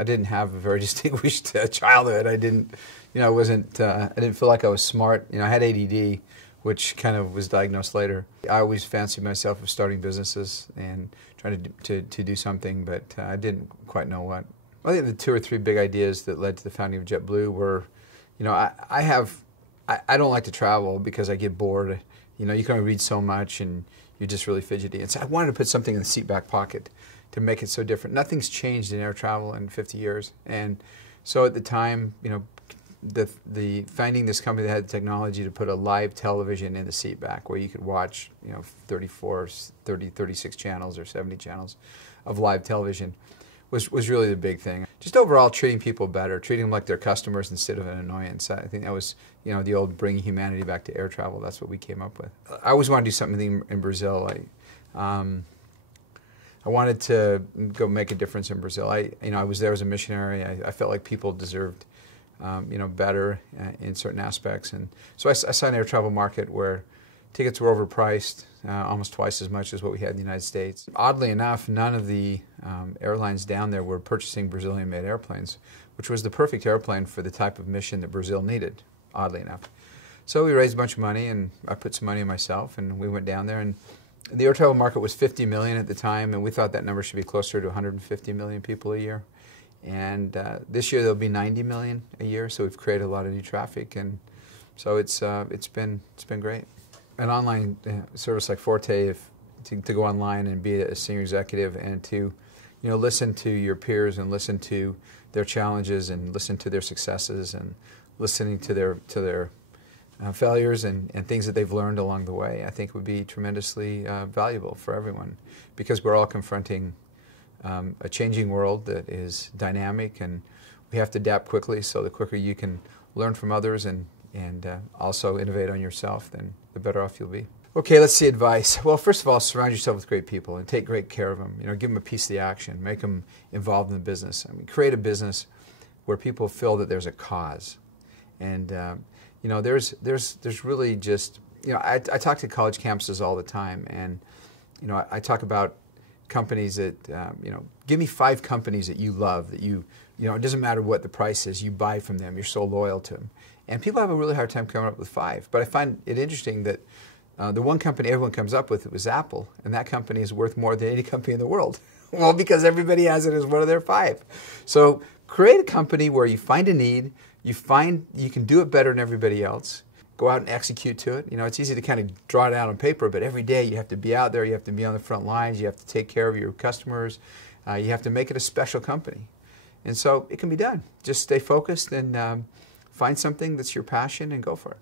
I didn't have a very distinguished childhood. I didn't, I didn't feel like I was smart. I had ADD, which kind of was diagnosed later. I always fancied myself of starting businesses and trying to do something, but I didn't quite know what. I think the 2 or 3 big ideas that led to the founding of JetBlue were, I don't like to travel because I get bored. You can only read so much and you're just really fidgety. And so I wanted to put something in the seat back pocket to make it so different. Nothing's changed in air travel in 50 years. And so at the time, the finding this company that had the technology to put a live television in the seat back where you could watch, 36 channels or 70 channels of live television was really the big thing. Just overall treating people better, treating them like they're customers instead of an annoyance. I think that was, the old bringing humanity back to air travel. That's what we came up with. I always wanted to do something in Brazil. I wanted to go make a difference in Brazil. I was there as a missionary. I felt like people deserved, better in certain aspects, and so I saw an air travel market where tickets were overpriced, almost twice as much as what we had in the United States. Oddly enough, none of the airlines down there were purchasing Brazilian-made airplanes, which was the perfect airplane for the type of mission that Brazil needed, oddly enough. So we raised a bunch of money, and I put some money in myself, and we went down there. And the air travel market was 50 million at the time, and we thought that number should be closer to 150 million people a year. And this year there'll be 90 million a year, so we've created a lot of new traffic, and so it's been great. An online service like Forte, to go online and be a senior executive and to listen to your peers and listen to their challenges and listen to their successes and listening to their failures and things that they've learned along the way, I think would be tremendously valuable for everyone, because we're all confronting a changing world that is dynamic, and we have to adapt quickly. So the quicker you can learn from others and also innovate on yourself, then the better off you'll be. Okay, let's see advice. Well, first of all, surround yourself with great people and take great care of them. Give them a piece of the action, make them involved in the business. Create a business where people feel that there's a cause, and there's really just I talk to college campuses all the time, and I talk about companies that give me 5 companies that you love, that it doesn't matter what the price is, you buy from them, you're so loyal to them. And people have a really hard time coming up with 5. But I find it interesting that the one company everyone comes up with was Apple, and that company is worth more than any company in the world. Well, because everybody has it as one of their 5. So create a company where you find a need, you find you can do it better than everybody else, go out and execute to it. It's easy to kind of draw it out on paper, but every day you have to be out there, you have to be on the front lines, you have to take care of your customers, you have to make it a special company. And so it can be done. Just stay focused and find something that's your passion and go for it.